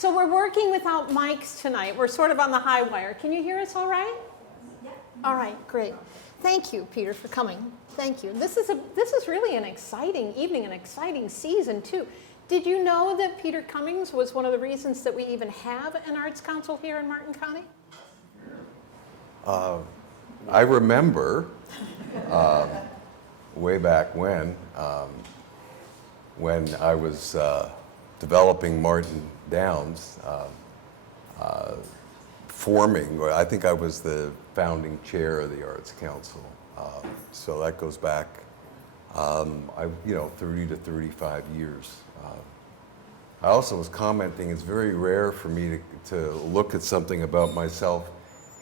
So we're working without mics tonight. We're sort of on the high wire. Can you hear us all right? Yeah. All right, great. Thank you, Peter, for coming. Thank you. This is really an exciting evening, an exciting season, too. Did you know that Peter Cummings was one of the reasons that we even have an Arts Council here in Martin County? I remember way back when I was developing Martin Downs, forming, I think I was the founding chair of the Arts Council. So that goes back, 30 to 35 years. I also was commenting, it's very rare for me to look at something about myself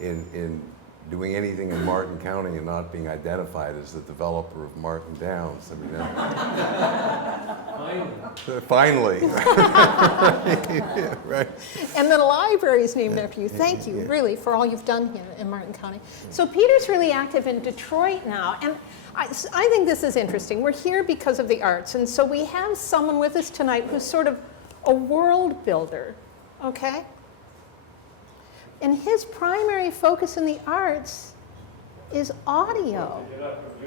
in doing anything in Martin County and not being identified as the developer of Martin Downs. I mean, finally. Right. And the library is named after you. Thank you, really, for all you've done here in Martin County. So Peter's really active in Detroit now, and I think this is interesting. We're here because of the arts, and so we have someone with us tonight who's sort of a world builder, okay? And his primary focus in the arts is audio.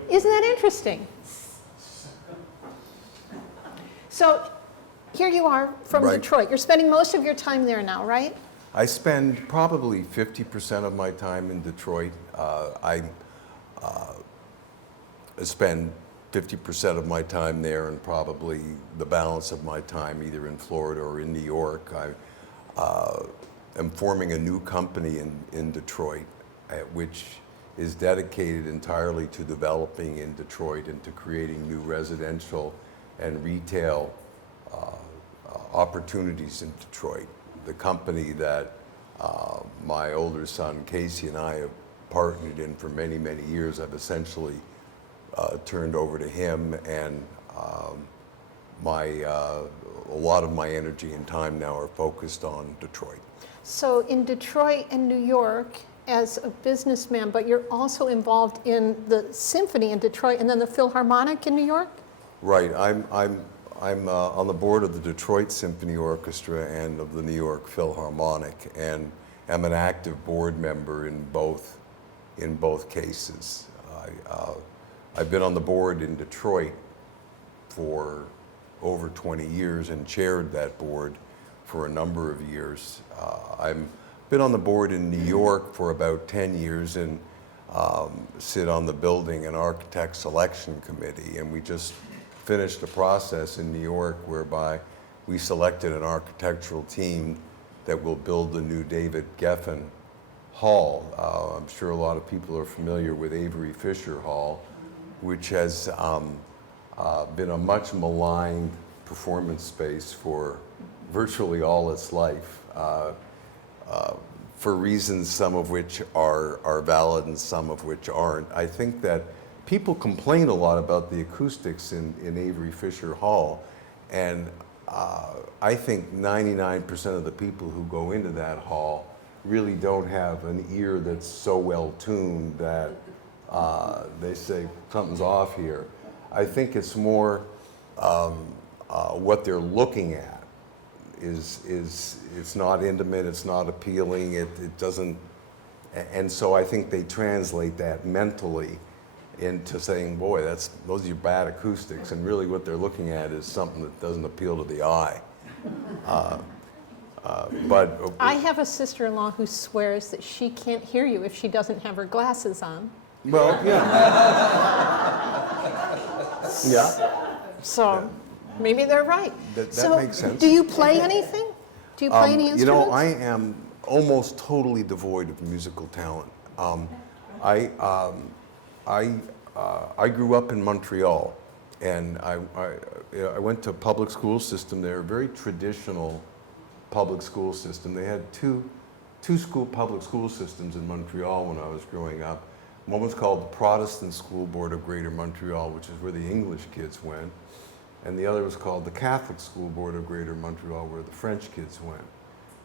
Isn't that interesting? So here you are from Detroit. You're spending most of your time there now, right? I spend probably 50% of my time in Detroit. I spend 50% of my time there and probably the balance of my time either in Florida or in New York. I'm forming a new company in Detroit, which is dedicated entirely to developing in Detroit and to creating new residential and retail opportunities in Detroit. The company that my older son Casey and I have partnered in for many, many years, I've essentially turned over to him, and a lot of my energy and time now are focused on Detroit. So in Detroit and New York as a businessman, but you're also involved in the symphony in Detroit and then the Philharmonic in New York? Right. I'm on the board of the Detroit Symphony Orchestra and of the New York Philharmonic, and am an active board member in both cases. I've been on the board in Detroit for over 20 years and chaired that board for a number of years. I've been on the board in New York for about 10 years and sit on the Building and Architect Selection Committee, and we just finished a process in New York whereby we selected an architectural team that will build the new David Geffen Hall. I'm sure a lot of people are familiar with Avery Fisher Hall, which has been a much maligned performance space for virtually all its life, for reasons some of which are valid and some of which aren't. I think that people complain a lot about the acoustics in Avery Fisher Hall, and I think 99% of the people who go into that hall really don't have an ear that's so well tuned that they say something's off here. I think it's more what they're looking at is it's not intimate, it's not appealing, it doesn't, and so I think they translate that mentally into saying, boy, those are bad acoustics, and really what they're looking at is something that doesn't appeal to the eye. But I have a sister-in-law who swears that she can't hear you if she doesn't have her glasses on. Well, yeah. Yeah. So maybe they're right. That makes sense. Do you play anything? Do you play any instruments? You know, I am almost totally devoid of musical talent. I grew up in Montreal, and I went to a public school system there, a very traditional public school system. They had two public school systems in Montreal when I was growing up. One was called the Protestant School Board of Greater Montreal, which is where the English kids went, and the other was called the Catholic School Board of Greater Montreal, where the French kids went.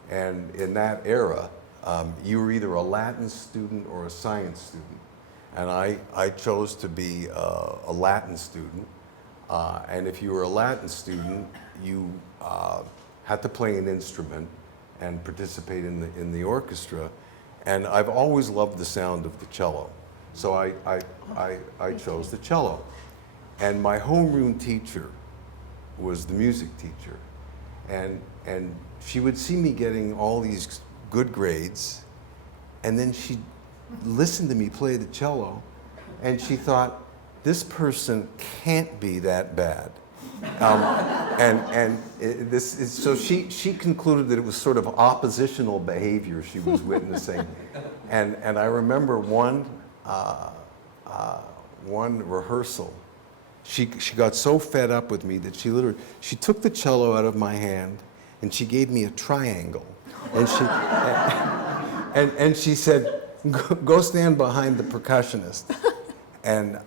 And in that era, you were either a Latin student or a science student. And I chose to be a Latin student. And if you were a Latin student, you had to play an instrument, and participate in the orchestra. And I've always loved the sound of the cello. So I chose the cello. And my homeroom teacher was the music teacher. And she would see me getting all these good grades, and then she'd listen to me play the cello, and she thought, this person can't be that bad. So she concluded that it was sort of oppositional behavior she was witnessing. And I remember one rehearsal, she got so fed up with me that she took the cello out of my hand and she gave me a triangle. And she said, go stand behind the percussionist. And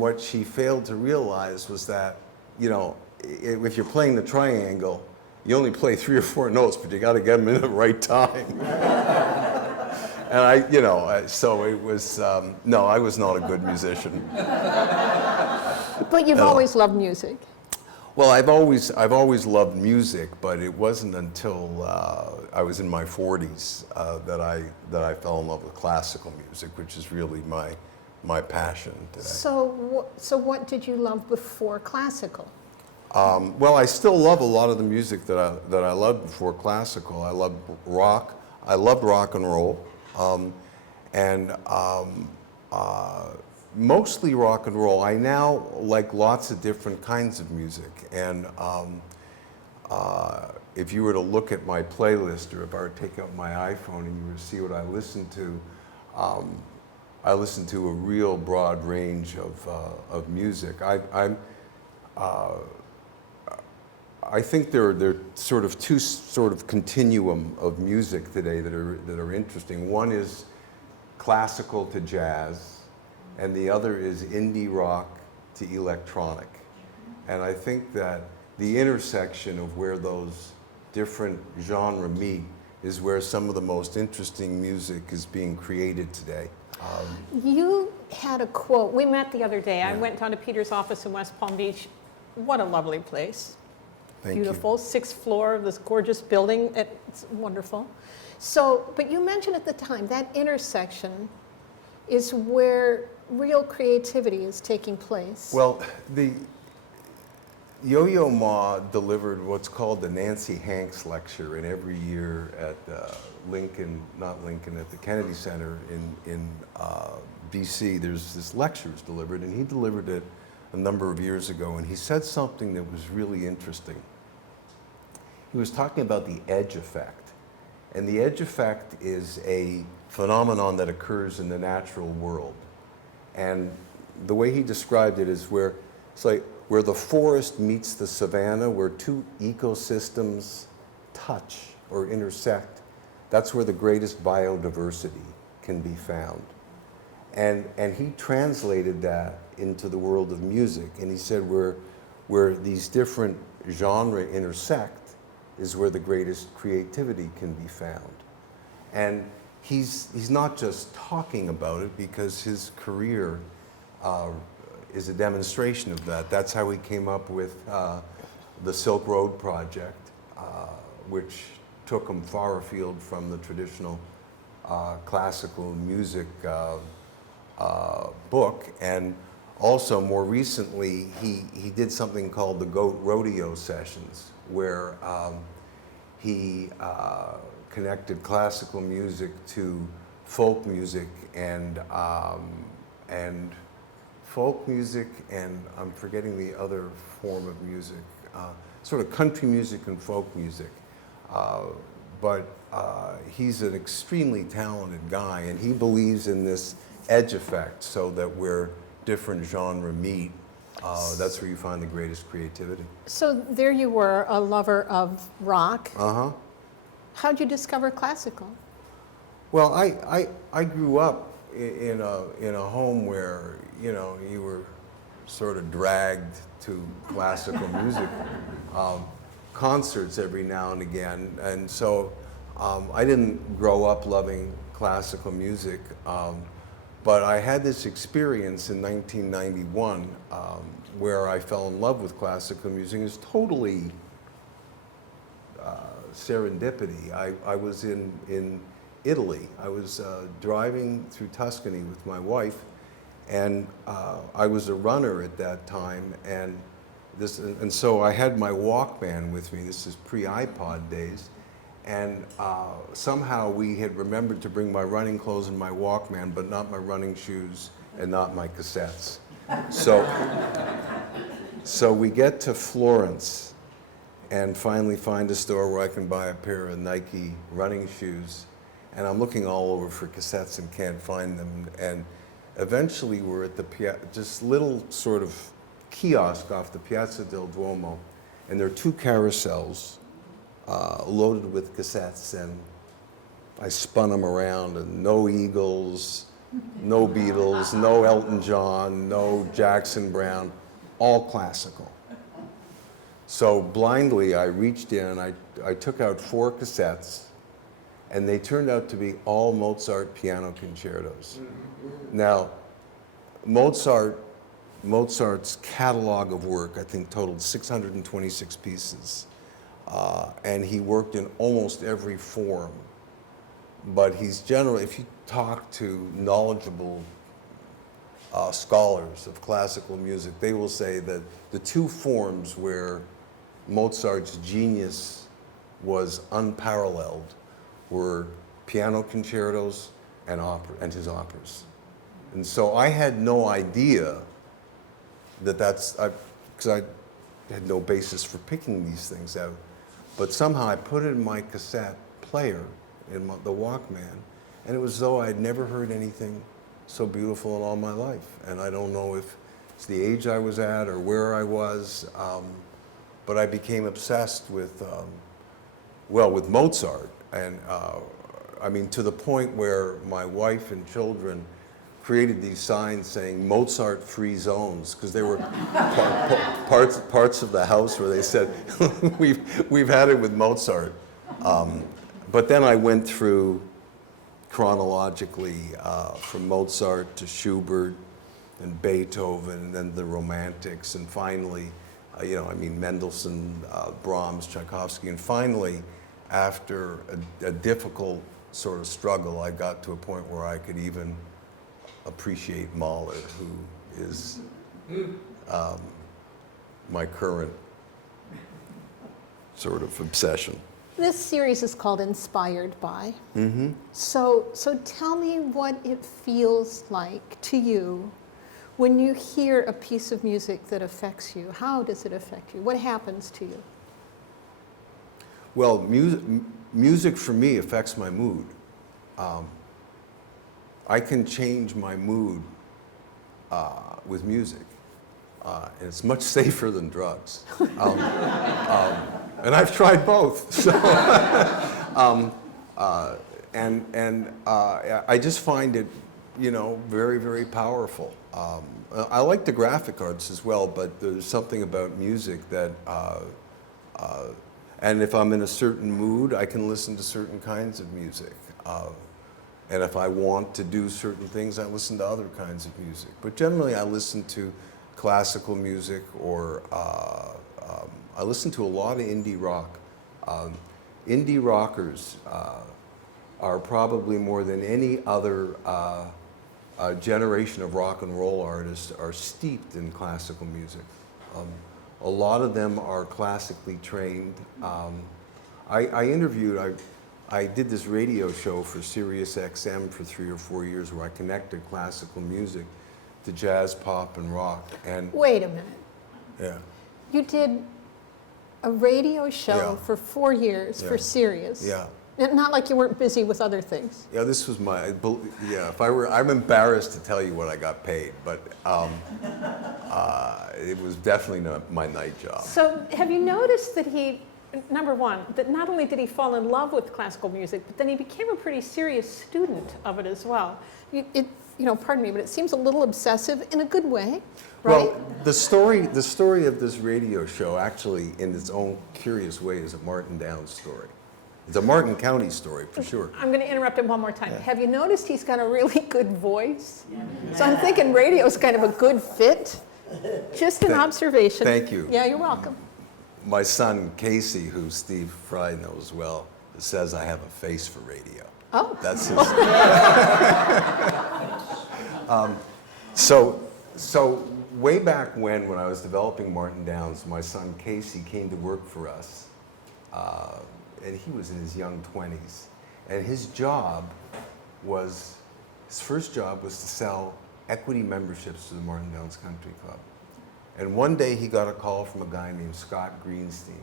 what she failed to realize was that, you know, if you're playing the triangle, you only play 3 or 4 notes, but you got to get them in the right time. And so it was, no, I was not a good musician. But you've always loved music. Well, I've always loved music, but it wasn't until I was in my 40s that I fell in love with classical music, which is really my passion today. So what did you love before classical? Well, I still love a lot of the music that I loved before classical. I loved rock. I loved rock and roll, mostly rock and roll. I now like lots of different kinds of music, and if you were to look at my playlist, or if I were to take out my iPhone and you were to see what I listen to, I listen to a real broad range of music. I think there are sort of two sort of continuum of music today that are interesting. One is classical to jazz, and the other is indie rock to electronic. And I think that the intersection of where those different genres meet is where some of the most interesting music is being created today. You had a quote. We met the other day. Yeah. I went down to Peter's office in West Palm Beach. What a lovely place. Thank Beautiful. you. 6th floor of this gorgeous building. It's wonderful. So, but you mentioned at the time that intersection is where real creativity is taking place. Well, the Yo-Yo Ma delivered what's called the Nancy Hanks Lecture, and every year at at the Kennedy Center in DC, there's this lecture is delivered, and he delivered it a number of years ago, and he said something that was really interesting. He was talking about the edge effect, and the edge effect is a phenomenon that occurs in the natural world, and the way he described it is where it's like where the forest meets the savanna, where 2 ecosystems touch or intersect. That's where the greatest biodiversity can be found. And he translated that into the world of music, and he said where these different genres intersect is where the greatest creativity can be found. And he's not just talking about it, because his career is a demonstration of that. That's how he came up with the Silk Road Project, which took him far afield from the traditional classical music book. And also, more recently, he did something called the Goat Rodeo Sessions, where he connected classical music to folk music and folk music, and I'm forgetting the other form of music, sort of country music and folk music. But he's an extremely talented guy, and he believes in this edge effect, so that where different genres meet, that's where you find the greatest creativity. So there you were, a lover of rock. Uh-huh. How'd you discover classical? Well, I grew up in a home where, you know, you were sort of dragged to classical music concerts every now and again, and so I didn't grow up loving classical music, but I had this experience in 1991 where I fell in love with classical music. It's totally serendipity. I was in Italy. I was driving through Tuscany with my wife, and I was a runner at that time, and so I had my Walkman with me. This is pre-iPod days, and somehow we had remembered to bring my running clothes and my Walkman, but not my running shoes and not my cassettes. So we get to Florence and finally find a store where I can buy a pair of Nike running shoes. And I'm looking all over for cassettes and can't find them. And eventually we're at just little sort of kiosk off the Piazza del Duomo. And there are two carousels loaded with cassettes. And I spun them around, and no Eagles, no Beatles, no Elton John, no Jackson Brown, all classical. So blindly I reached in and I took out 4 cassettes, and they turned out to be all Mozart piano concertos. Now, Mozart's catalog of work, I think, totaled 626 pieces. And he worked in almost every form. But he's generally, if you talk to knowledgeable scholars of classical music, they will say that the 2 forms where Mozart's genius was unparalleled were piano concertos and his operas. And so I had no idea because I had no basis for picking these things out. But somehow I put it in my cassette player, in the Walkman, and it was as though I'd never heard anything so beautiful in all my life. And I don't know if it's the age I was at or where I was, but I became obsessed with Mozart. And I mean, to the point where my wife and children created these signs saying Mozart-free zones, because there were parts of the house where they said, we've had it with Mozart. But then I went through chronologically from Mozart to Schubert and Beethoven, and then the Romantics, and finally, Mendelssohn, Brahms, Tchaikovsky, and finally, after a difficult sort of struggle, I got to a point where I could even appreciate Mahler, who is my current sort of obsession. This series is called Inspired By. Mm-hmm. So tell me what it feels like to you when you hear a piece of music that affects you. How does it affect you? What happens to you? Well, music for me affects my mood. I can change my mood with music, and it's much safer than drugs. And I've tried both. So, I just find it, very, very powerful. I like the graphic arts as well, but there's something about music that, and if I'm in a certain mood, I can listen to certain kinds of music. And if I want to do certain things, I listen to other kinds of music. But generally, I listen to classical music, or I listen to a lot of indie rock. Indie rockers are probably, more than any other generation of rock and roll artists, are steeped in classical music. A lot of them are classically trained. I did this radio show for Sirius XM for 3 or 4 years where I connected classical music to jazz, pop, and rock. And wait a minute. Yeah. You did a radio show for 4 years for Sirius. Yeah. Not like you weren't busy with other things. Yeah, this was I'm embarrassed to tell you what I got paid, but it was definitely not my night job. So have you noticed that number one, that not only did he fall in love with classical music, but then he became a pretty serious student of it as well. Pardon me, but it seems a little obsessive in a good way, right? Well, the story of this radio show, actually, in its own curious way, is a Martin Downs story. It's a Martin County story, for sure. I'm going to interrupt him one more time. Yeah. Have you noticed he's got a really good voice? So I'm thinking radio's kind of a good fit. Just an observation. Thank you. Yeah, you're welcome. my son Casey, who Steve Fry knows well, says I have a face for radio. Oh. That's his. So way back when I was developing Martin Downs, my son Casey came to work for us, and he was in his young 20s, and his first job was to sell equity memberships to the Martin Downs Country Club. And one day he got a call from a guy named Scott Greenstein.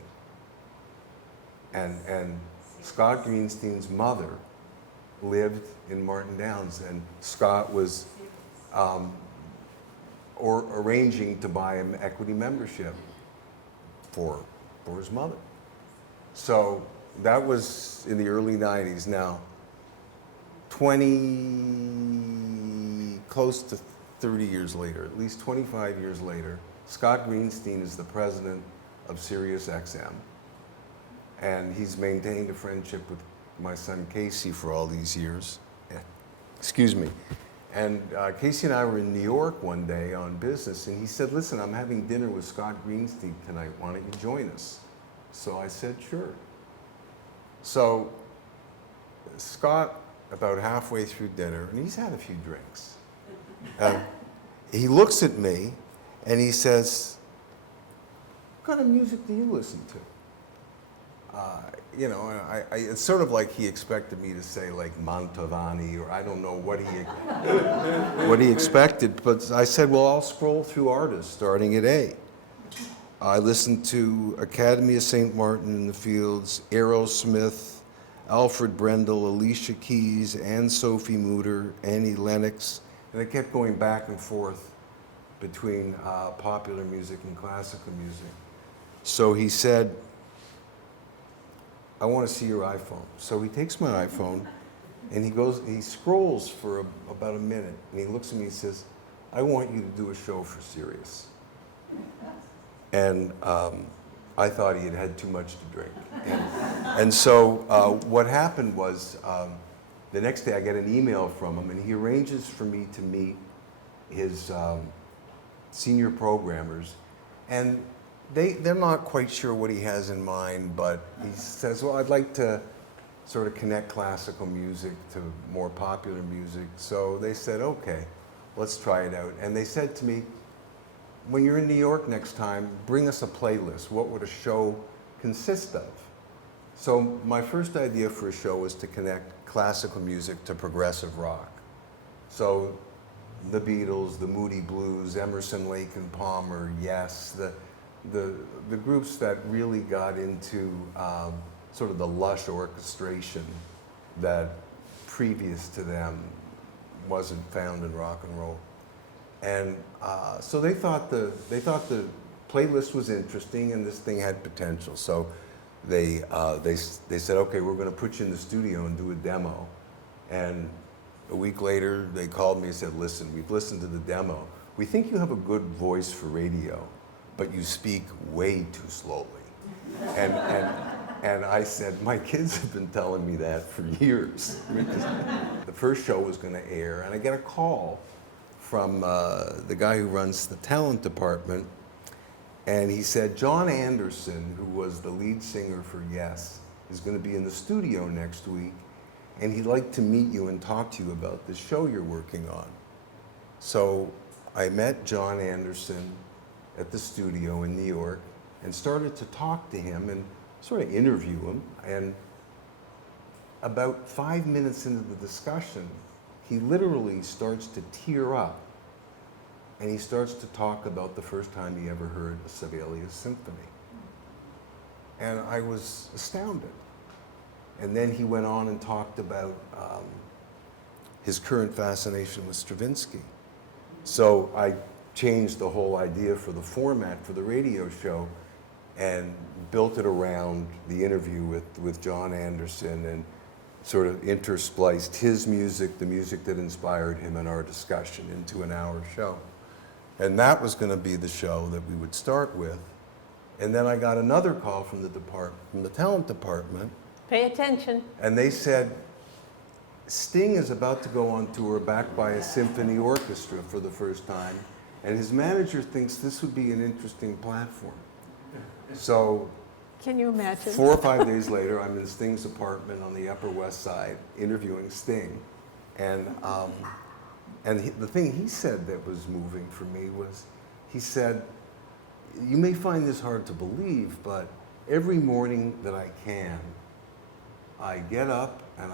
And Scott Greenstein's mother lived in Martin Downs, and Scott was arranging to buy him equity membership for his mother. So that was in the early 90s. Now, close to 30 years later, at least 25 years later, Scott Greenstein is the president of Sirius XM, and he's maintained a friendship with my son Casey for all these years. Excuse me. And Casey and I were in New York one day on business, and he said, listen, I'm having dinner with Scott Greenstein tonight. Why don't you join us? So I said, sure. So Scott, about halfway through dinner, and he's had a few drinks, he looks at me and he says, what kind of music do you listen to? You know, it's sort of like he expected me to say like Mantovani, or I don't know what he expected, but I said, well, I'll scroll through artists starting at A. I listened to Academy of St. Martin in the Fields, Aerosmith, Alfred Brendel, Alicia Keys, Anne-Sophie Mutter, Annie Lennox, and I kept going back and forth between popular music and classical music. So he said, I want to see your iPhone. So he takes my iPhone and he scrolls for about a minute, and he looks at me and says, I want you to do a show for Sirius. And I thought he had had too much to drink. And so what happened was, the next day I get an email from him, and he arranges for me to meet his senior programmers. And they're not quite sure what he has in mind, but he says, well, I'd like to sort of connect classical music to more popular music. So they said, okay, let's try it out. And they said to me, when you're in New York next time, bring us a playlist. What would a show consist of? So my first idea for a show was to connect classical music to progressive rock. So the Beatles, the Moody Blues, Emerson, Lake and Palmer, Yes, the groups that really got into sort of the lush orchestration that previous to them wasn't found in rock and roll. And so they thought the playlist was interesting and this thing had potential. So they said, okay, we're going to put you in the studio and do a demo. And a week later, they called me and said, listen, we've listened to the demo. We think you have a good voice for radio, but you speak way too slowly. And I said, my kids have been telling me that for years. The first show was going to air, and I get a call from the guy who runs the talent department, and he said, John Anderson, who was the lead singer for Yes, is going to be in the studio next week, and he'd like to meet you and talk to you about the show you're working on. So I met John Anderson at the studio in New York and started to talk to him and sort of interview him. And about 5 minutes into the discussion, he literally starts to tear up, and he starts to talk about the first time he ever heard a Sibelius symphony. And I was astounded. And then he went on and talked about his current fascination with Stravinsky. So I changed the whole idea for the format for the radio show and built it around the interview with John Anderson, and sort of interspliced his music, the music that inspired him, and our discussion into an hour show. And that was going to be the show that we would start with. And then I got another call from the talent department. Pay attention. And they said, Sting is about to go on tour backed by a symphony orchestra for the first time, and his manager thinks this would be an interesting platform. So Can you imagine? 4 or 5 days later, I'm in Sting's apartment on the Upper West Side interviewing Sting. And the thing he said that was moving for me was, he said, you may find this hard to believe, but every morning that I can, I get up and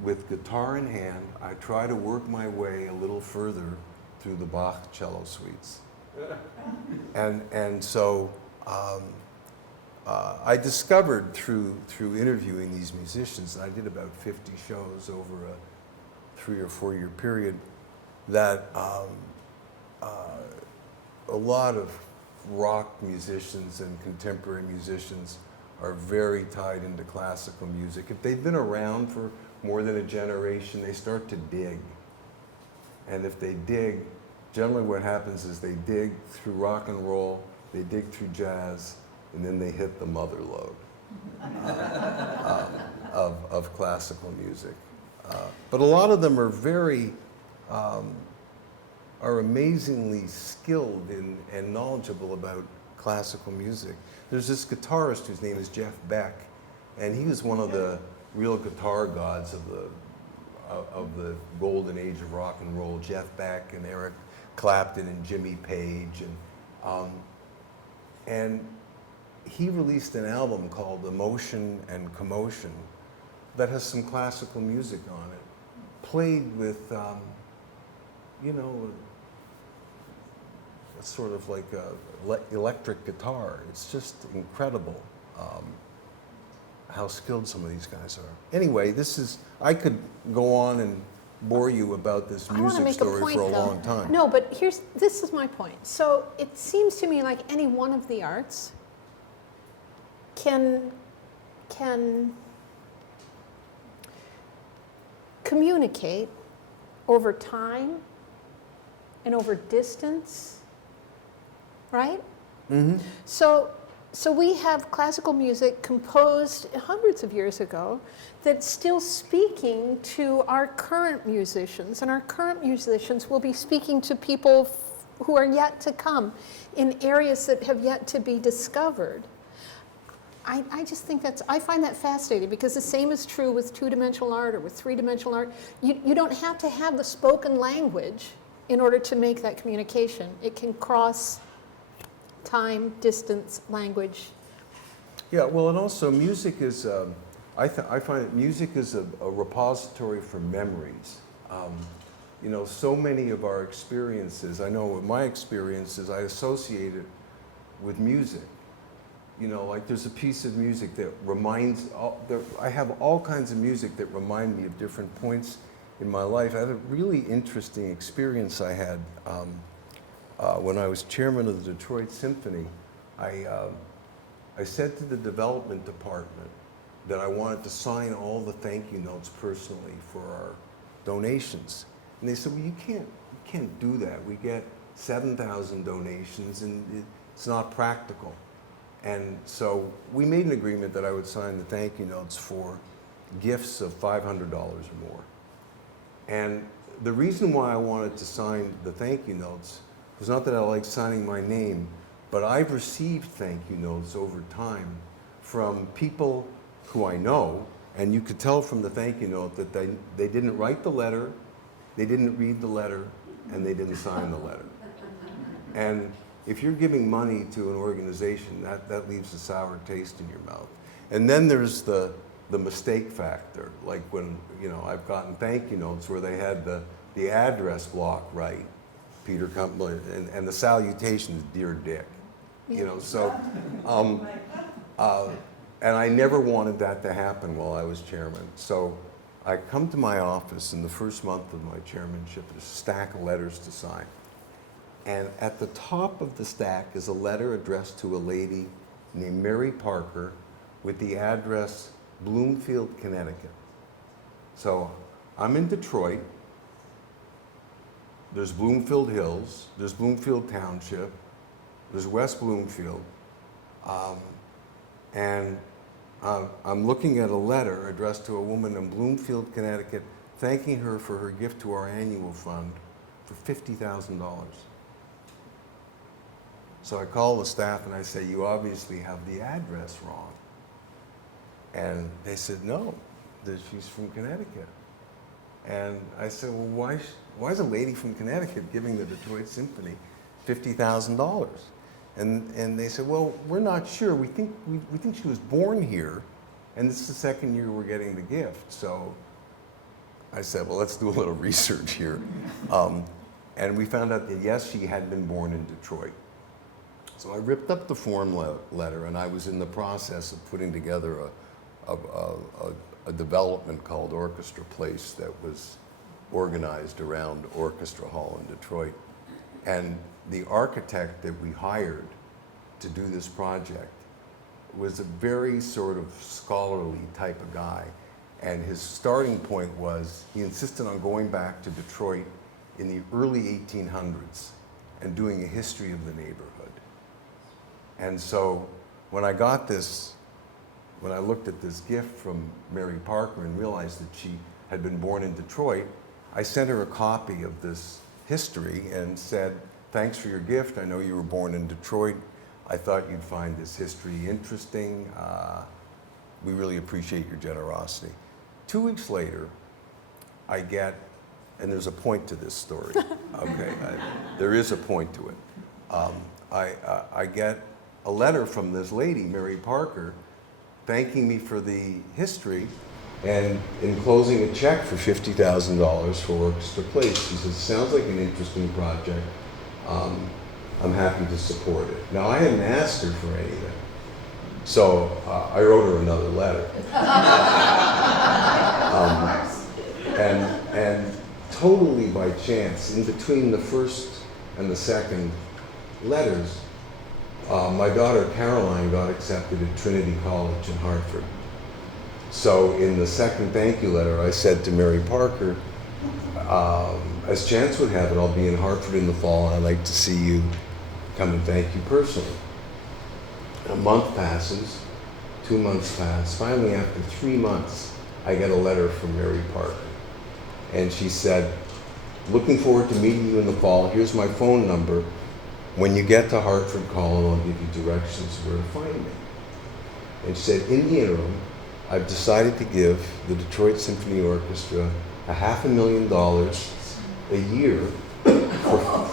with guitar in hand, I try to work my way a little further through the Bach cello suites. And so I discovered through interviewing these musicians, and I did about 50 shows over a 3 or 4 year period, that a lot of rock musicians and contemporary musicians are very tied into classical music. If they've been around for more than a generation, they start to dig. And if they dig, generally what happens is they dig through rock and roll, they dig through jazz, and then they hit the mother lode of classical music. But a lot of them are are amazingly skilled and knowledgeable about classical music. There's this guitarist whose name is Jeff Beck, and he was one of the real guitar gods of the golden age of rock and roll. Jeff Beck and Eric Clapton and Jimmy Page, and he released an album called Emotion and Commotion that has some classical music on it, played with you know, it's sort of like a electric guitar. It's just incredible how skilled some of these guys are. Anyway, I could go on and bore you about this music story for a long time. No, but this is my point. So it seems to me like any one of the arts can communicate over time and over distance, right? Mm-hmm. So we have classical music composed hundreds of years ago that's still speaking to our current musicians, and our current musicians will be speaking to people who are yet to come in areas that have yet to be discovered. I just think I find that fascinating, because the same is true with two-dimensional art or with three-dimensional art. You don't have to have the spoken language in order to make that communication. It can cross time, distance, language. Yeah, well, and also music is, I find that music is a repository for memories. You know, so many of our experiences, I know with my experiences, I associate it with music. You know, like there's a piece of music that I have all kinds of music that remind me of different points in my life. I had a really interesting experience I had when I was chairman of the Detroit Symphony. I said to the development department that I wanted to sign all the thank you notes personally for our donations. And they said, well, you can't do that. We get 7,000 donations and it's not practical. And so we made an agreement that I would sign the thank you notes for gifts of $500 or more. And the reason why I wanted to sign the thank you notes was not that I liked signing my name, but I've received thank you notes over time from people who I know, and you could tell from the thank you note that they didn't write the letter, they didn't read the letter, and they didn't sign the letter. And if you're giving money to an organization, that leaves a sour taste in your mouth. And then there's the mistake factor, like when, you know, I've gotten thank you notes where they had the address block right, Peter Cumberland, and the salutation is Dear Dick. You know, so, and I never wanted that to happen while I was chairman. So I come to my office in the first month of my chairmanship, there's a stack of letters to sign. And at the top of the stack is a letter addressed to a lady named Mary Parker with the address Bloomfield, Connecticut. So I'm in Detroit. There's Bloomfield Hills, there's Bloomfield Township, there's West Bloomfield. And I'm looking at a letter addressed to a woman in Bloomfield, Connecticut, thanking her for her gift to our annual fund for $50,000. So I call the staff and I say, you obviously have the address wrong. And they said, no, that she's from Connecticut. And I said, well, why is a lady from Connecticut giving the Detroit Symphony $50,000? And they said, well, we're not sure. We think she was born here, and this is the second year we're getting the gift. So I said, well, let's do a little research here. And we found out that, yes, she had been born in Detroit. So I ripped up the form letter, and I was in the process of putting together a development called Orchestra Place that was organized around Orchestra Hall in Detroit. And the architect that we hired to do this project was a very sort of scholarly type of guy. And his starting point was, he insisted on going back to Detroit in the early 1800s and doing a history of the neighborhood. And so when I got this, when I looked at this gift from Mary Parker and realized that she had been born in Detroit, I sent her a copy of this history and said, thanks for your gift. I know you were born in Detroit. I thought you'd find this history interesting. We really appreciate your generosity. 2 weeks later, I get, and there's a point to this story, okay? There is a point to it. I get a letter from this lady, Mary Parker, thanking me for the history and enclosing a check for $50,000 for Orchestra Place. She says, sounds like an interesting project. I'm happy to support it. Now, I hadn't asked her for anything, so I wrote her another letter. And totally by chance, in between the first and the second letters, my daughter Caroline got accepted at Trinity College in Hartford. So in the second thank you letter, I said to Mary Parker, as chance would have it, I'll be in Hartford in the fall, and I'd like to see you come and thank you personally. A month passes, 2 months pass. Finally, after 3 months, I get a letter from Mary Parker. And she said, looking forward to meeting you in the fall. Here's my phone number. When you get to Hartford, call and I'll give you directions where to find me. And she said, in the interim, I've decided to give the Detroit Symphony Orchestra $500,000 a year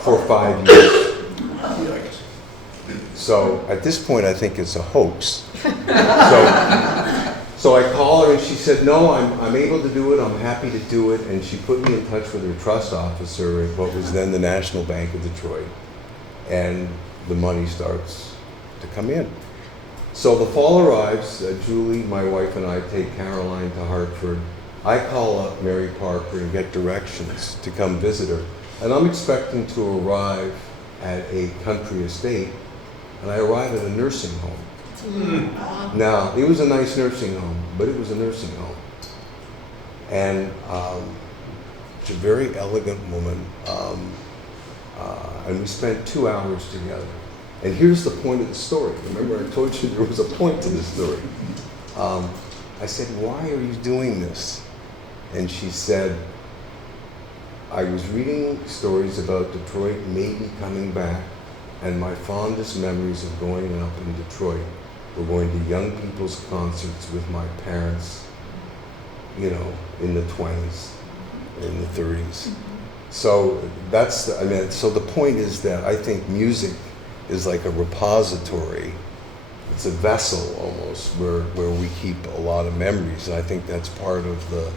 for 5 years. So at this point, I think it's a hoax. So I call her and she said, no, I'm able to do it, I'm happy to do it. And she put me in touch with her trust officer at what was then the National Bank of Detroit. And the money starts to come in. So the fall arrives, Julie, my wife, and I take Caroline to Hartford. I call up Mary Parker and get directions to come visit her. And I'm expecting to arrive at a country estate, and I arrive at a nursing home. Now, it was a nice nursing home, but it was a nursing home. And it's a very elegant woman, and we spent 2 hours together. And here's the point of the story. Remember, I told you there was a point to this story. I said, why are you doing this? And she said, I was reading stories about Detroit maybe coming back, and my fondest memories of growing up in Detroit were going to young people's concerts with my parents, you know, in the 20s, in the 30s. So that's, so the point is that I think music is like a repository. It's a vessel almost where we keep a lot of memories. And I think that's part of the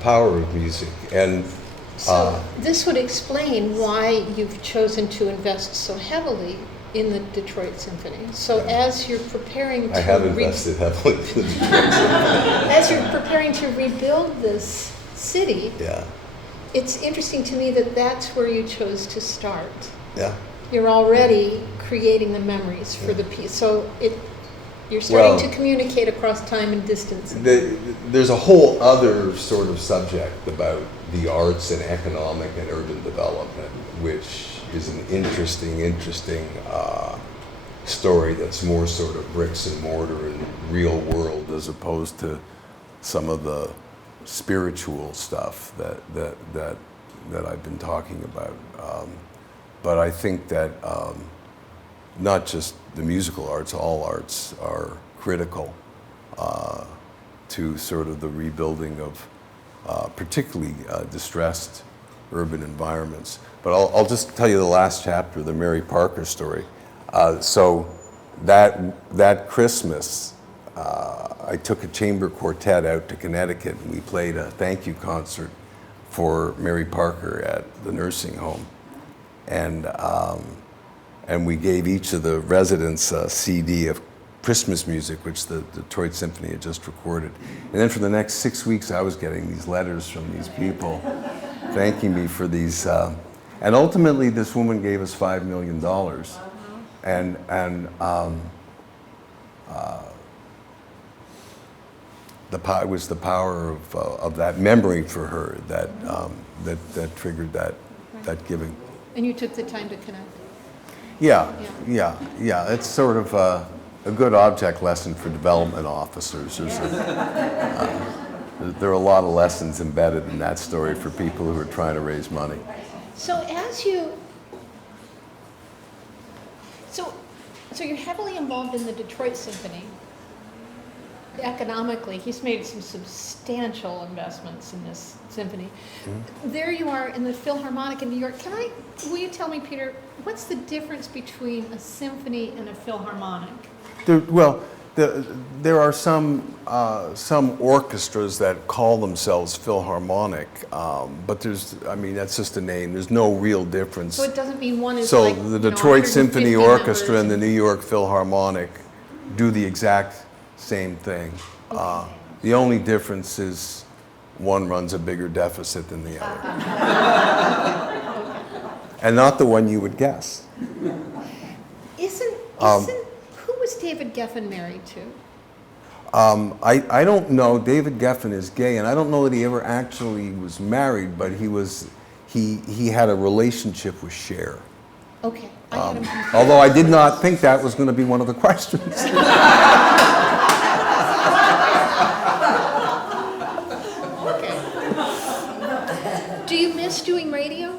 power of music. And so this would explain why you've chosen to invest so heavily in the Detroit Symphony. So as you're preparing to... I have invested heavily in the Detroit Symphony. As you're preparing to rebuild this city, yeah, it's interesting to me that that's where you chose to start. Yeah. You're already creating the memories for the piece. So you're starting to communicate across time and distance. There's a whole other sort of subject about the arts and economic and urban development, which is an interesting story that's more sort of bricks and mortar and real world as opposed to some of the spiritual stuff that I've been talking about. But I think that not just the musical arts, all arts are critical to sort of the rebuilding of particularly distressed urban environments. But I'll just tell you the last chapter, the Mary Parker story. So that Christmas, I took a chamber quartet out to Connecticut, and we played a thank you concert for Mary Parker at the nursing home. And we gave each of the residents a CD of Christmas music, which the Detroit Symphony had just recorded. And then for the next 6 weeks, I was getting these letters from these people thanking me for these. And ultimately, this woman gave us $5 million. It was the power of that memory for her that triggered that giving. And you took the time to connect. Yeah. It's sort of a good object lesson for development officers. There are a lot of lessons embedded in that story for people who are trying to raise money. So so you're heavily involved in the Detroit Symphony. Economically, he's made some substantial investments in this symphony. Mm-hmm. There you are in the Philharmonic in New York. Will you tell me, Peter, what's the difference between a symphony and a Philharmonic? There are some orchestras that call themselves Philharmonic, but that's just a name. There's no real difference. So it doesn't mean one is so like, the Detroit Symphony Orchestra members and the New York Philharmonic do the exact same thing. Okay. The only difference is one runs a bigger deficit than the other. And not the one you would guess. Who was David Geffen married to? I don't know. David Geffen is gay, and I don't know that he ever actually was married, but he had a relationship with Cher. Okay. Although I did not think that was going to be one of the questions. Do you miss doing radio?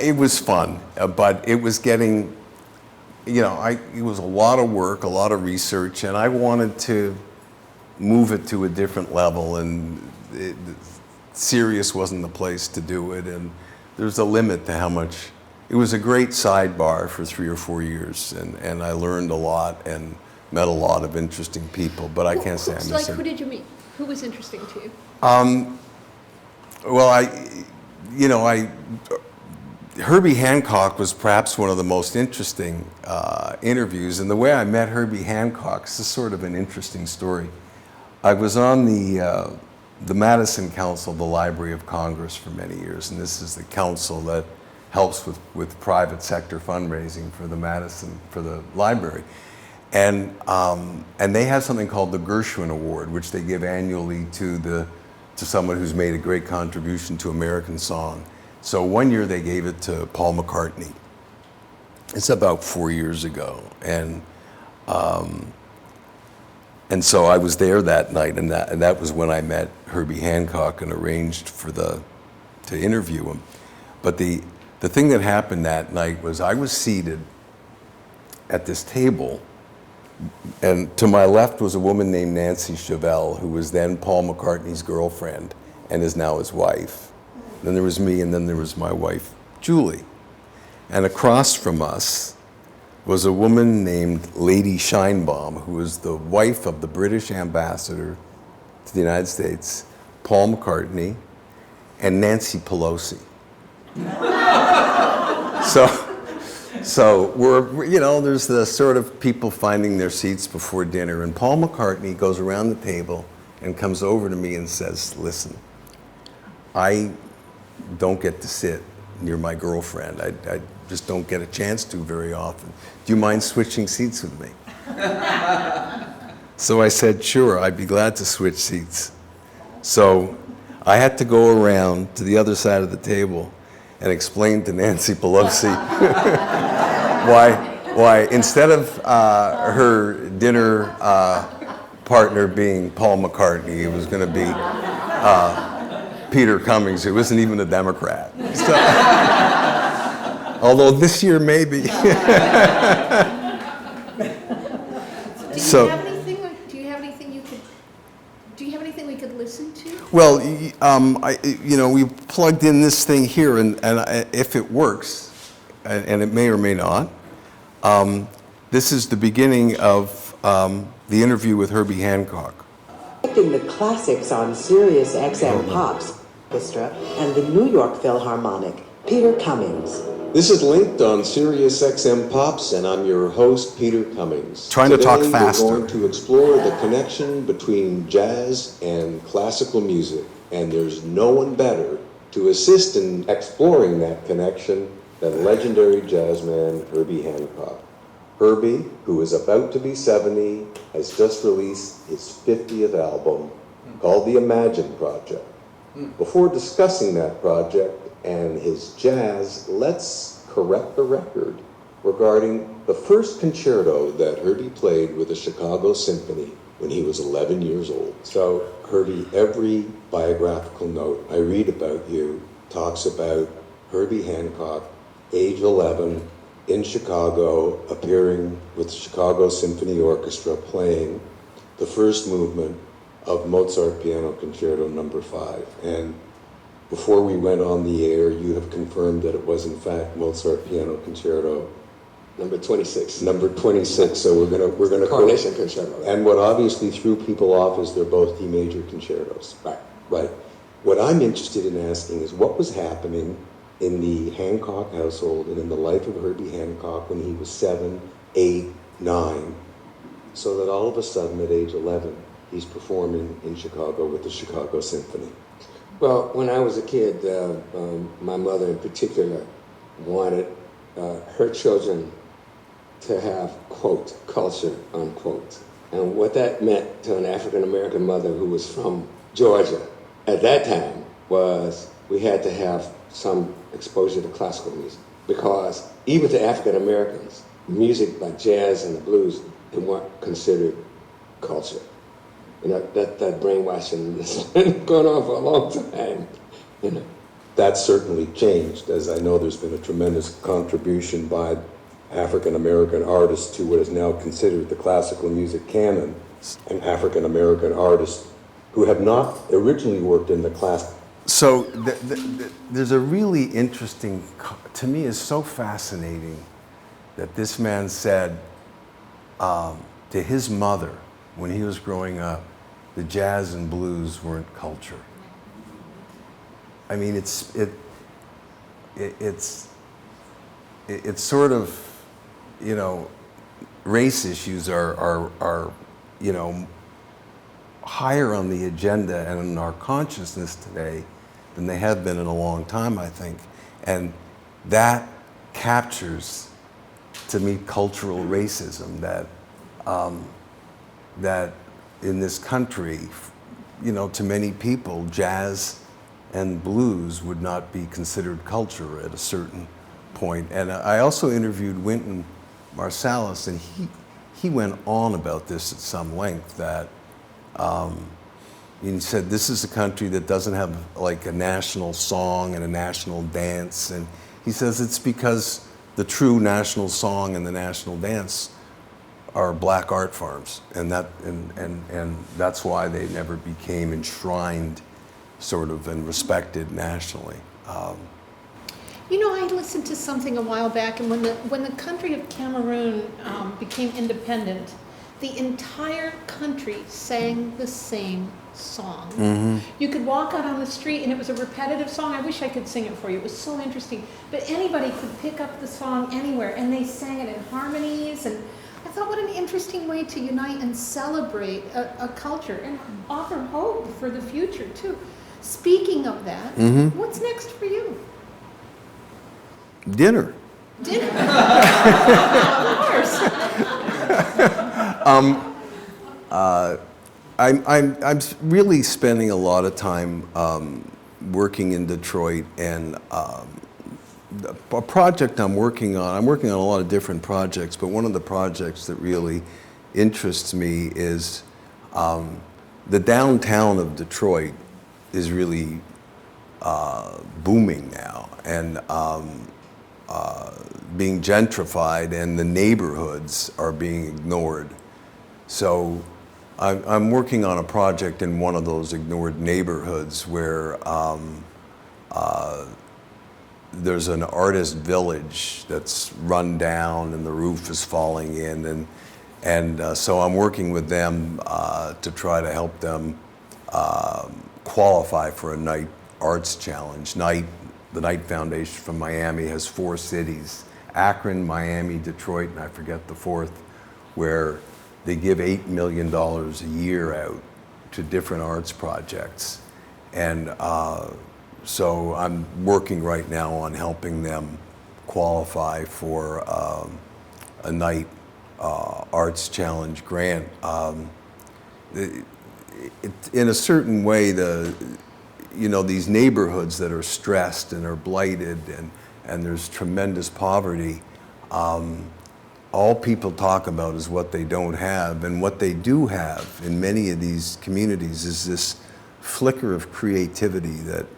It was fun, but it was getting, it was a lot of work, a lot of research, and I wanted to move it to a different level, and Sirius wasn't the place to do it, and there's a limit to how much. It was a great sidebar for 3 or 4 years, and I learned a lot and met a lot of interesting people, but I can't say I miss it. Who did you meet? Who was interesting to you? Herbie Hancock was perhaps one of the most interesting interviews, and the way I met Herbie Hancock, this is sort of an interesting story. I was on the Madison Council of the Library of Congress for many years, and this is the council that helps with private sector fundraising for the library. And they have something called the Gershwin Award, which they give annually to someone who's made a great contribution to American song. So one year they gave it to Paul McCartney. It's about 4 years ago, and so I was there that night, and that was when I met Herbie Hancock and arranged to interview him. But the thing that happened that night was I was seated at this table, and to my left was a woman named Nancy Chevelle, who was then Paul McCartney's girlfriend and is now his wife. Then there was me, and then there was my wife, Julie. And across from us was a woman named Lady Scheinbaum, who was the wife of the British ambassador to the United States, Paul McCartney, and Nancy Pelosi. So there's the sort of people finding their seats before dinner, and Paul McCartney goes around the table and comes over to me and says, "Listen, I don't get to sit near my girlfriend. I just don't get a chance to very often. Do you mind switching seats with me?" So I said, "Sure, I'd be glad to switch seats." So I had to go around to the other side of the table and explain to Nancy Pelosi why instead of her dinner partner being Paul McCartney, it was going to be Peter Cummings, who wasn't even a Democrat. Although this year maybe. Do So- you have anything? Do you have anything you could? Do you have anything we could listen to? Well, we plugged in this thing here, and if it works, and it may or may not, this is the beginning of the interview with Herbie Hancock. Selecting the classics on Sirius XM Pops Orchestra and the New York Philharmonic, Peter Cummings. This is linked on Sirius XM Pops, and I'm your host, Peter Cummings. Trying to talk faster. Today we're going to explore the connection between jazz and classical music, and there's no one better to assist in exploring that connection than legendary jazzman Herbie Hancock. Herbie, who is about to be 70, has just released his 50th album called The Imagine Project. Before discussing that project and his jazz, let's correct the record regarding the first concerto that Herbie played with the Chicago Symphony when he was 11 years old. So, Herbie, every biographical note I read about you talks about Herbie Hancock, age 11, in Chicago, appearing with the Chicago Symphony Orchestra, playing the first movement of Mozart Piano Concerto No. 5. And before we went on the air, you have confirmed that it was in fact Mozart Piano Concerto Number 26. number 26. So we're gonna Coronation Concerto. And what obviously threw people off is they're both D major concertos. Right. Right. What I'm interested in asking is what was happening in the Hancock household and in the life of Herbie Hancock when he was 7, 8, 9, so that all of a sudden at age 11 he's performing in Chicago with the Chicago Symphony. Well, when I was a kid, my mother in particular wanted her children to have, quote, culture, unquote. And what that meant to an African-American mother who was from Georgia at that time was we had to have some exposure to classical music, because even to African-Americans, music like jazz and the blues, they weren't considered culture. You know, that brainwashing has been going on for a long time, you know. That's certainly changed, as I know there's been a tremendous contribution by African-American artists to what is now considered the classical music canon, and African-American artists who have not originally worked in the class. So there's a really interesting, to me is so fascinating that this man said to his mother when he was growing up, the jazz and blues weren't culture. I mean, it's sort of, you know, race issues are you know, higher on the agenda and in our consciousness today than they have been in a long time, I think. And that captures, to me, cultural racism that that in this country, you know, to many people, jazz and blues would not be considered culture at a certain point. And I also interviewed Wynton Marsalis, and he went on about this at some length, that he said this is a country that doesn't have like a national song and a national dance, and he says it's because the true national song and the national dance are black art forms, and that's why they never became enshrined sort of and respected nationally. You know, I listened to something a while back, and when the country of Cameroon became independent, the entire country sang the same song. Mm-hmm. You could walk out on the street, and it was a repetitive song. I wish I could sing it for you. It was so interesting. But anybody could pick up the song anywhere, and they sang it in harmonies. And I thought, what an interesting way to unite and celebrate a culture and offer hope for the future, too. Speaking of that, what's next for you? Dinner. Dinner. Of course. I'm really spending a lot of time working in Detroit, and a project I'm working on a lot of different projects, but one of the projects that really interests me is the downtown of Detroit is really booming now, and being gentrified, and the neighborhoods are being ignored. So I'm working on a project in one of those ignored neighborhoods where there's an artist village that's run down and the roof is falling in, and so I'm working with them to try to help them qualify for a Knight Arts Challenge. The Knight Foundation from Miami has 4 cities, Akron, Miami, Detroit, and I forget the 4th, where they give $8 million a year out to different arts projects. And so I'm working right now on helping them qualify for a Knight Arts Challenge grant. In a certain way, these neighborhoods that are stressed and are blighted and there's tremendous poverty, all people talk about is what they don't have, and what they do have in many of these communities is this flicker of creativity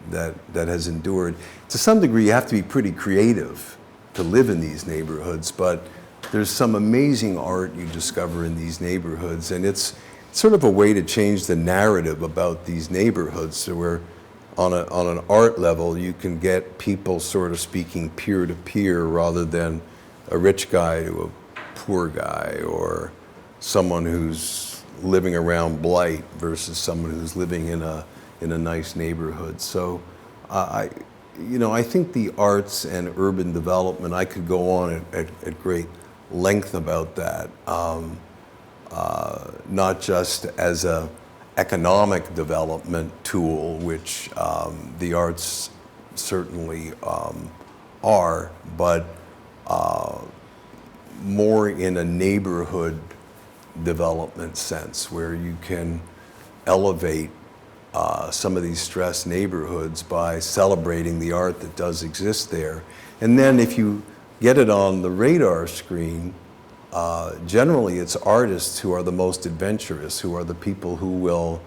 that has endured. To some degree, you have to be pretty creative to live in these neighborhoods, but there's some amazing art you discover in these neighborhoods, and it's sort of a way to change the narrative about these neighborhoods, so where on an art level you can get people sort of speaking peer to peer rather than a rich guy to a poor guy, or someone who's living around blight versus someone who's living in a nice neighborhood. So I think the arts and urban development, I could go on at great length about that, not just as a economic development tool, which the arts certainly are, but more in a neighborhood development sense, where you can elevate some of these stressed neighborhoods by celebrating the art that does exist there. And then if you get it on the radar screen, generally it's artists who are the most adventurous, who are the people who will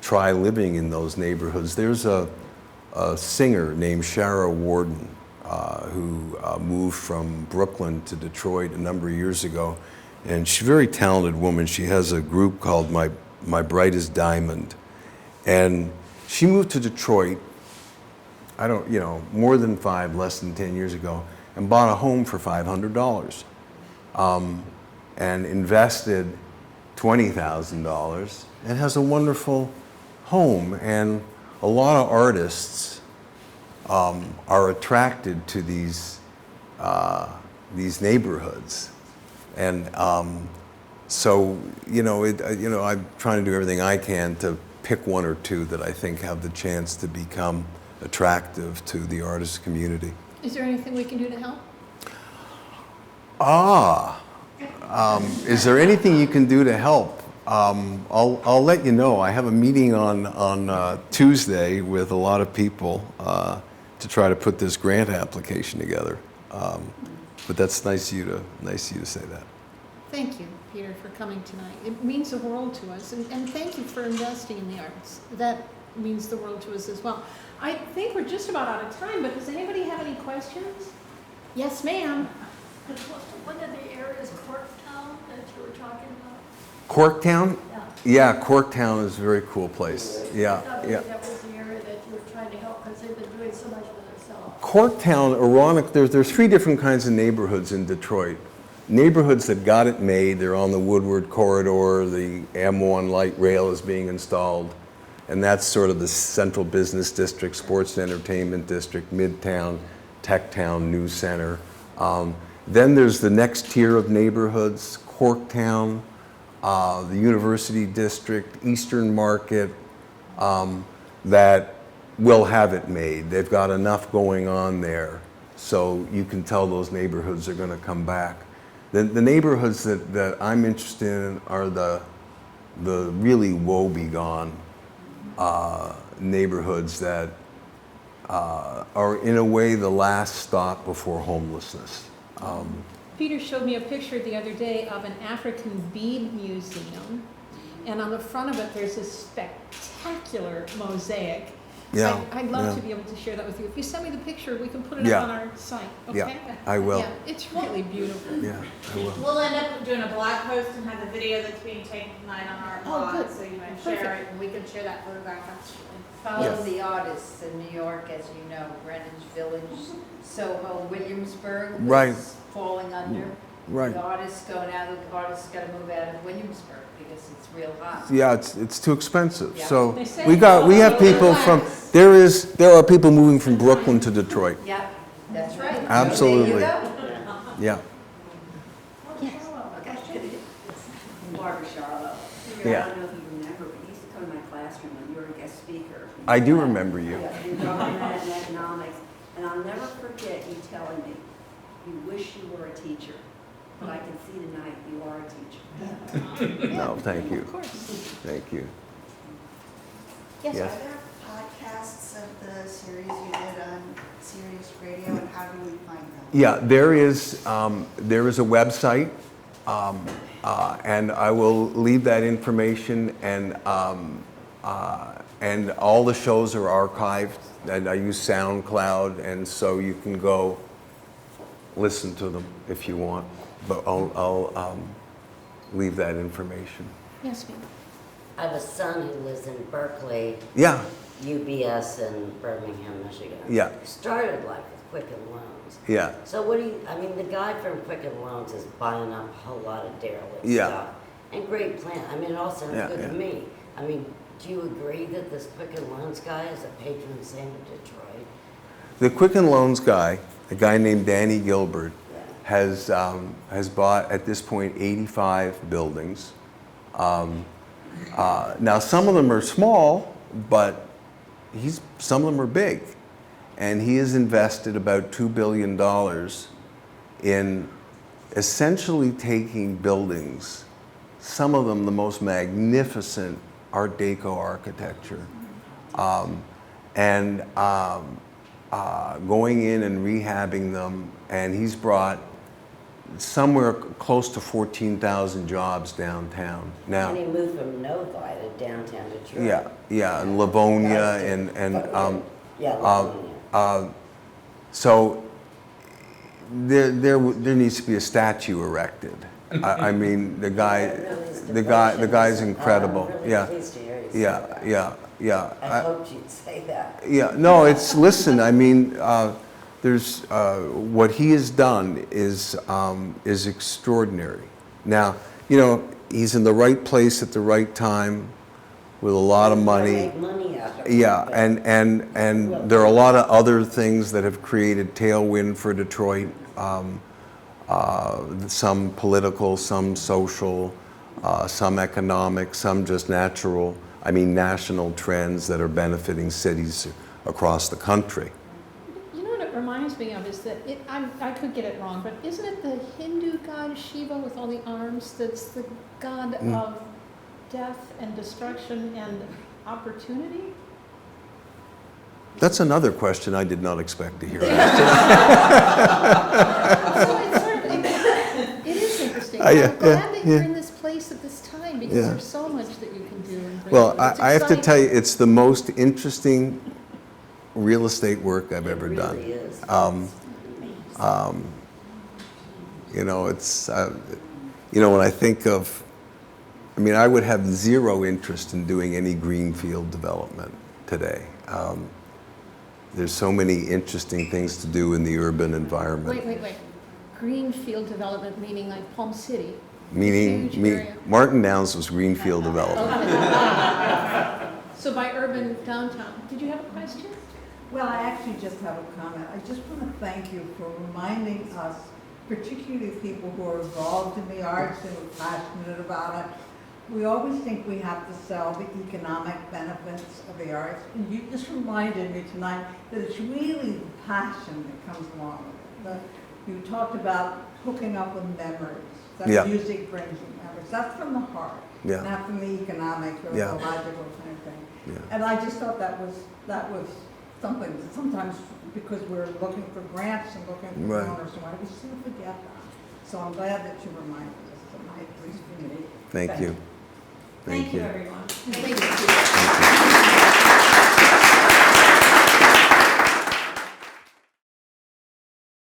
try living in those neighborhoods. There's a singer named Shara Warden who moved from Brooklyn to Detroit a number of years ago, and she's a very talented woman. She has a group called My Brightest Diamond, and she moved to Detroit, more than 5, less than 10 years ago, and bought a home for $500. And invested $20,000 and has a wonderful home. And a lot of artists are attracted to these neighborhoods, and so I'm trying to do everything I can to pick 1 or 2 that I think have the chance to become attractive to the artist community. Is there anything we can do to help? Is there anything you can do to help? I'll let you know. I have a meeting on Tuesday with a lot of people to try to put this grant application together. But that's nice of you to say that. Thank you, Peter, for coming tonight. It means the world to us, and thank you for investing in the arts. That means the world to us as well. I think we're just about out of time, but does anybody have any questions? Yes, ma'am. One of the areas, Corktown, that you were talking about? Corktown? Yeah. Yeah, Corktown is a very cool place. Yeah. That was the area that you were trying to help, because they've been doing so much for themselves. Corktown, ironic, there's 3 different kinds of neighborhoods in Detroit. Neighborhoods that got it made, they're on the Woodward Corridor, the M1 light rail is being installed, and that's sort of the central business district, sports and entertainment district, Midtown, Techtown, New Center. Then there's the next tier of neighborhoods, Corktown, the University District, Eastern Market, that will have it made. They've got enough going on there, so you can tell those neighborhoods are going to come back. The neighborhoods that I'm interested in are the really woe-begone neighborhoods that are in a way the last stop before homelessness. Peter showed me a picture the other day of an African bead museum, and on the front of it there's this spectacular mosaic Yeah, I'd love yeah. to be able to share that with you. If you send me the picture, we can put it Yeah. up on our site, okay? Yeah, I will. Yeah, it's really beautiful. Yeah, I will. We'll end up doing a blog post and have the video that's being taken tonight on our Oh, blog, good. so you can Perfect. share it, and we can share that photograph. Follow Yes. the artists in New York, as you know, Greenwich Village, Soho, Williamsburg Right. was falling under. Right. The artists go now, the artists gotta move out of Williamsburg because it's real hot. Yeah, it's too expensive. Yeah. So They say we have people from, there are people moving from Brooklyn to Detroit. Yeah, that's right. Absolutely. There you Yeah. go. Okay. Barbara Charlotte. Yeah. I don't know if you remember, but you used to come to my classroom when you were a guest speaker. I do remember you. Yeah, you were talking about it in economics, and I'll never forget you telling me, you wish you were a teacher, but I can see tonight you are a teacher. No, thank you. Of course. Thank you. Yes. Yes. Are there podcasts of the series you did on Sirius Radio, and how do we find them? Yeah, there is a website, and I will leave that information, and all the shows are archived, and I use SoundCloud, and so you can go listen to them if you want, but I'll leave that information. Yes, ma'am. I have a son who lives in Berkeley, Yeah, UBS in Birmingham, Michigan. Yeah. Started life with Quicken Loans. yeah. So what do you, I mean, the guy from Quicken Loans is buying up a whole lot of derelict Yeah. stuff. And great plan. I mean, it all sounds Yeah, good yeah. to me. I mean, do you agree that this Quicken Loans guy is a patron saint of Detroit? The Quicken Loans guy, a guy named Danny Gilbert, Yeah. has bought at this point 85 buildings. Now some of them are small, but some of them are big, and he has invested about $2 billion in essentially taking buildings, some of them the most magnificent Art Deco architecture, and going in and rehabbing them, and he's brought somewhere close to 14,000 jobs downtown. Now, And he moved from Novi to downtown Detroit. yeah, and Livonia, and Yeah, Livonia. so there needs to be a statue erected. I mean, the guy's incredible. I'm really Yeah, pleased to hear you say that. yeah. I hoped you'd say that. Yeah, no, listen, I mean, there's, what he has done is extraordinary. Now, you know, he's in the right place at the right time with a lot of money. Make money out of it. Yeah, and there are a lot of other things that have created tailwind for Detroit, some political, some social, some economic, some just national trends that are benefiting cities across the country. You know what it reminds me of is that I could get it wrong, but isn't it the Hindu god Shiva with all the arms that's the god of death and destruction and opportunity? That's another question I did not expect to hear. So it's sort of, it is interesting. Yeah, I'm glad that you're yeah. in this place at this time because Yeah. there's so much that you can do. And bring Well, forward. It's I have to tell you, exciting. it's the most interesting real estate work I've ever It done. really is. You know, it's, when I think of, I would have zero interest in doing any greenfield development today. There's so many interesting things to do in the urban environment. Wait. Greenfield development, meaning like Palm City. Meaning, Huge area. Martin Downs was greenfield development. Okay. So by urban downtown, did you have a question? Well, I actually just have a comment. I just want to thank you for reminding us, particularly people who are involved in the arts and are passionate about it. We always think we have to sell the economic benefits of the arts, and you just reminded me tonight that it's really the passion that comes along with it. You talked about hooking up with memories, that Yeah. music brings you memories. That's from the heart, Yeah. not from the economic or Yeah. the logical kind of thing. Yeah. And I just thought that was something that sometimes, because we're looking for grants and looking for Right. donors, and we seem to forget that. So I'm glad that you reminded us tonight, at least for me. Thank you. Thank you, everyone. Thank you.